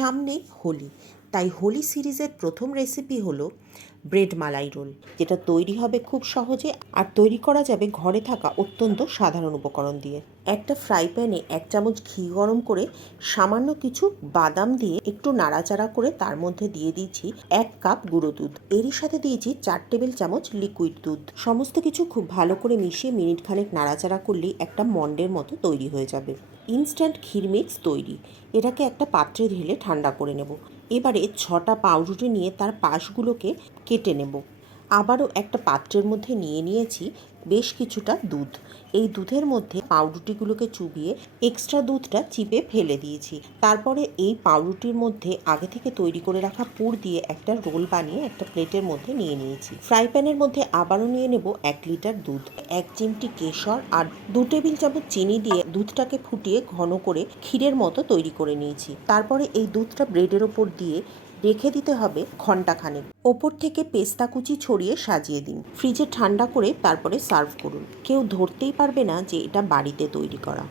সামনে হোলি, তাই হোলি সিরিজের প্রথম রেসিপি হলো ব্রেড মালাই রোল, যেটা তৈরি হবে খুব সহজে আর তৈরি করা যাবে ঘরে থাকা অত্যন্ত সাধারণ উপকরণ দিয়ে। একটা ফ্রাই প্যানে 1 চামচ ঘি গরম করে সামান্য কিছু বাদাম দিয়ে একটু নাড়াচাড়া করে তার মধ্যে দিয়ে দিয়েছি 1 কাপ গুঁড়ো দুধ। এরই সাথে দিয়েছি 4 টেবিল চামচ লিকুইড দুধ। সমস্ত কিছু খুব ভালো করে মিশিয়ে মিনিট খানেক নাড়াচাড়া করলেই একটা মন্ডের মতো তৈরি হয়ে যাবে। ইনস্ট্যান্ট ক্ষীর মিক্স তৈরি। এটাকে একটা পাত্রে ঢেলে ঠান্ডা করে নেব। এবারে 6টা পাউরুটি নিয়ে তার পাশগুলোকে কেটে নেব। আবারও একটা পাত্রের মধ্যে নিয়ে নিয়েছি বেশ কিছুটা দুধ। এই দুধের মধ্যে পাউরুটিগুলোকে চুবিয়ে এক্সট্রা দুধটা চিপে ফেলে দিয়েছি। তারপরে এই পাউরুটির মধ্যে আগে থেকে তৈরি করে রাখা পুর দিয়ে একটা রোল বানিয়ে একটা প্লেটের মধ্যে নিয়ে নিয়েছি। ফ্রাই প্যানের মধ্যে আবারও নিয়ে নেব 1 লিটার দুধ, 1 চিমটি কেশর আর 2 টেবিল চামচ চিনি দিয়ে দুধটাকে ফুটিয়ে ঘন করে ক্ষীরের মতো তৈরি করে নিয়েছি। তারপরে এই দুধটা ব্রেডের ওপর দিয়ে রেখে দিতে হবে ঘন্টাখানেক। ওপর থেকে পেস্তা কুচি ছড়িয়ে সাজিয়ে দিন। ফ্রিজে ঠান্ডা করে তারপরে সার্ভ করুন। কেউ ধরতেই পারবে না যে এটা বাড়িতে তৈরি করা।